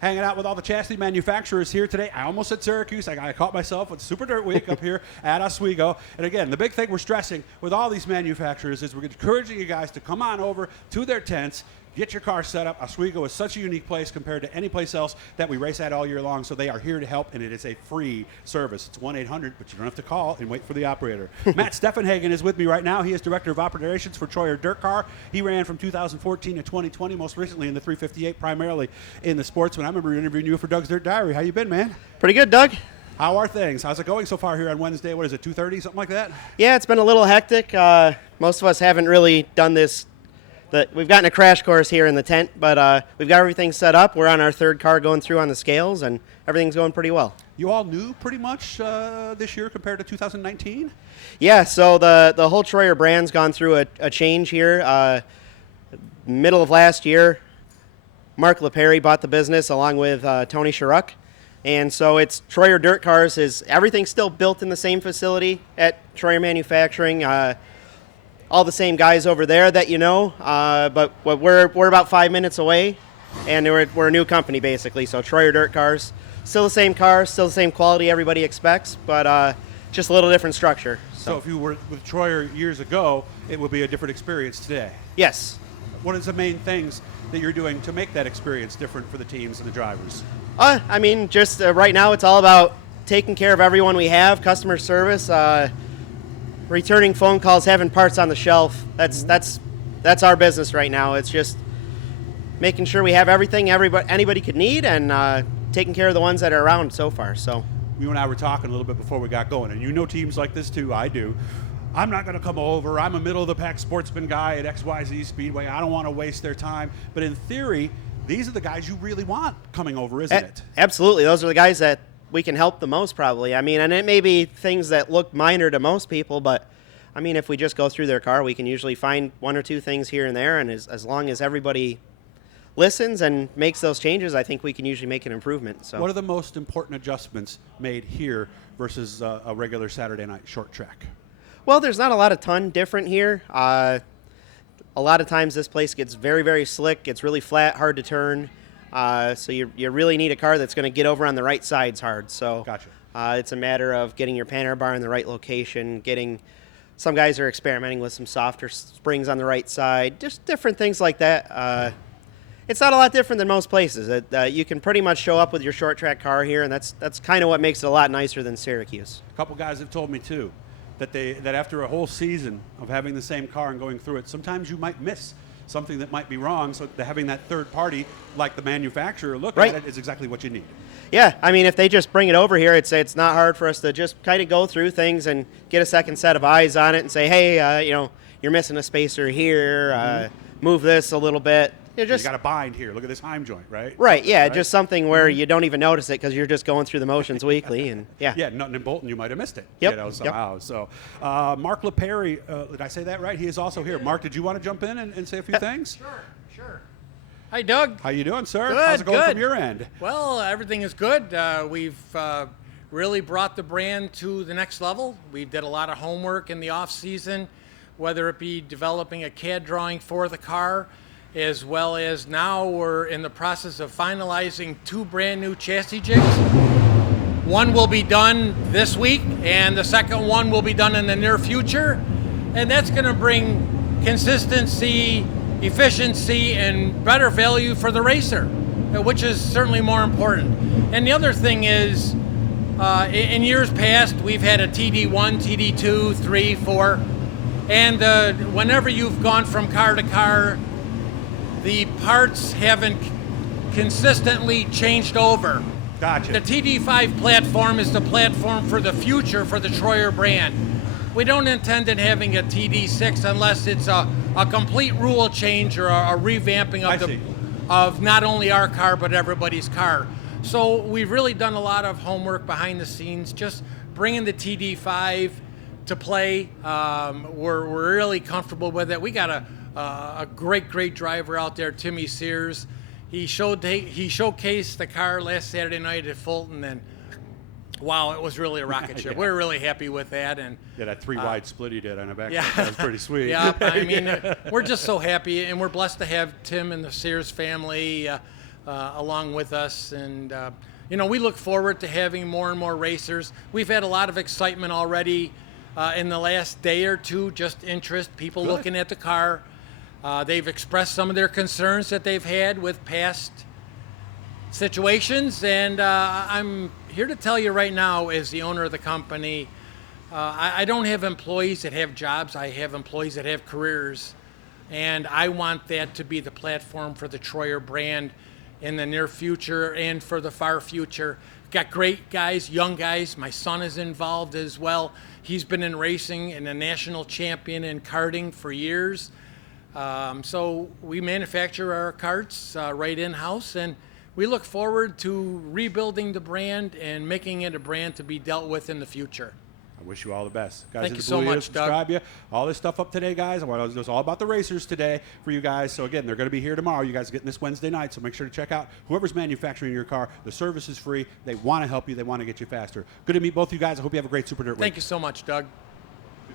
hanging out with all the chassis manufacturers here today. I almost said Syracuse. I caught myself with Super Dirt Week up here at Oswego. And again, the big thing we're stressing with all these manufacturers is we're encouraging you guys to come on over to their tents, get your car set up. Oswego is such a unique place compared to any place else that we race at all year long, so they are here to help, and it is a free service. It's 1-800, but you don't have to call and wait for the operator. Matt Steffenhagen is with me right now. He is Director of Operations for Troyer Dirt Car. He ran from 2014 to 2020, most recently in the 358, primarily in the sportsman. I remember interviewing you for Doug's Dirt Diary. How you been, man? Pretty good, Doug. How are things? How's it going so far here on Wednesday? What is it, 2:30, something like that? Yeah, it's been a little hectic. Most of us haven't really done this. We've gotten a crash course here in the tent, but we've got everything set up. We're on our third car going through on the scales, and everything's going pretty well. You all new pretty much this year compared to 2019? Yeah, so the whole Troyer brand's gone through a change here. Middle of last year, Mark Lipari bought the business along with Tony Sharuk. And so it's Troyer Dirt Cars. Everything's still built in the same facility at Troyer Manufacturing. All the same guys over there that you know, but we're about 5 minutes away, and we're a new company basically. So Troyer Dirt Cars, still the same cars, still the same quality everybody expects, but just a little different structure. So if you were with Troyer years ago, it would be a different experience today. Yes. What is the main things that you're doing to make that experience different for the teams and the drivers? I mean, just right now it's all about taking care of everyone we have, customer service. Returning phone calls, having parts on the shelf. That's our business right now. It's just making sure we have everything anybody could need, and taking care of the ones that are around so far. So you and I were talking a little bit before we got going, and you know teams like this too. I do. I'm not going to come over. I'm a middle-of-the-pack sportsman guy at XYZ Speedway. I don't want to waste their time. But in theory, these are the guys you really want coming over, isn't it? Absolutely. Those are the guys that we can help the most probably. I mean, and it may be things that look minor to most people, but I mean, if we just go through their car, we can usually find one or two things here and there, and as long as everybody listens and makes those changes, I think we can usually make an improvement. So, what are the most important adjustments made here versus a regular Saturday night short track? Well, there's not a lot of ton different here. A lot of times this place gets very, very slick. It's really flat, hard to turn. So you really need a car that's going to get over on the right sides hard. So gotcha. It's a matter of getting your pannier bar in the right location, some guys are experimenting with some softer springs on the right side, just different things like that. It's not a lot different than most places. You can pretty much show up with your short track car here, and that's kind of what makes it a lot nicer than Syracuse. A couple guys have told me too that after a whole season of having the same car and going through it, sometimes you might miss something that might be wrong, so having that third party, like the manufacturer, look at it is exactly what you need. Yeah, I mean, if they just bring it over here, it's not hard for us to just kind of go through things and get a second set of eyes on it and say, hey, you're missing a spacer here, move this a little bit. You got a bind here. Look at this Heim joint, right? Right, yeah, right? Just something where you don't even notice it because you're just going through the motions weekly, and yeah. Yeah, nutting and bolting, you might have missed it. Yep. Somehow. Yep. So, Mark Lipari, did I say that right? He is also here. Mark, did you want to jump in and say a few things? Sure. Hi, Doug. How you doing, sir? Good, How's it going good. from your end? Well, everything is good. We've really brought the brand to the next level. We did a lot of homework in the off season, whether it be developing a CAD drawing for the car, as well as now we're in the process of finalizing 2 brand new chassis jigs. One will be done this week, and the second one will be done in the near future. And that's going to bring consistency, efficiency, and better value for the racer, which is certainly more important. And the other thing is, in years past, we've had a TD1, TD2, 3, 4, and whenever you've gone from car to car, the parts haven't consistently changed over. Gotcha. The TD5 platform is the platform for the future for the Troyer brand. We don't intend on having a TD6 unless it's a complete rule change or a revamping of not only our car but everybody's car. So we've really done a lot of homework behind the scenes, just bringing the TD5 to play. We're really comfortable with it. We got a great driver out there, Timmy Sears. He showcased the car last Saturday night at Fulton, and wow, it was really a rocket ship. We're really happy with that. And yeah, that 3-wide split he did on the back. Yeah. That was pretty sweet. Yeah, I mean, we're just so happy, and we're blessed to have Tim and the Sears family. along with us. And, we look forward to having more and more racers. We've had a lot of excitement already in the last day or two, just interest, people Good. looking at the car. They've expressed some of their concerns that they've had with past situations, and I'm here to tell you right now, as the owner of the company, I don't have employees that have jobs. I have employees that have careers, and I want that to be the platform for the Troyer brand in the near future and for the far future. Got great guys, young guys. My son is involved as well. He's been in racing and a national champion in karting for years. So we manufacture our karts right in-house, and we look forward to rebuilding the brand and making it a brand to be dealt with in the future. I wish you all the best. Guys, Thank hit you the so blue, much, subscribe Doug. you. All this stuff up today, guys. It was all about the racers today for you guys. So, again, they're going to be here tomorrow. You guys are getting this Wednesday night, so make sure to check out whoever's manufacturing your car. The service is free. They want to help you. They want to get you faster. Good to meet both you guys. I hope you have a great Super Dirt week. Thank you so much, Doug.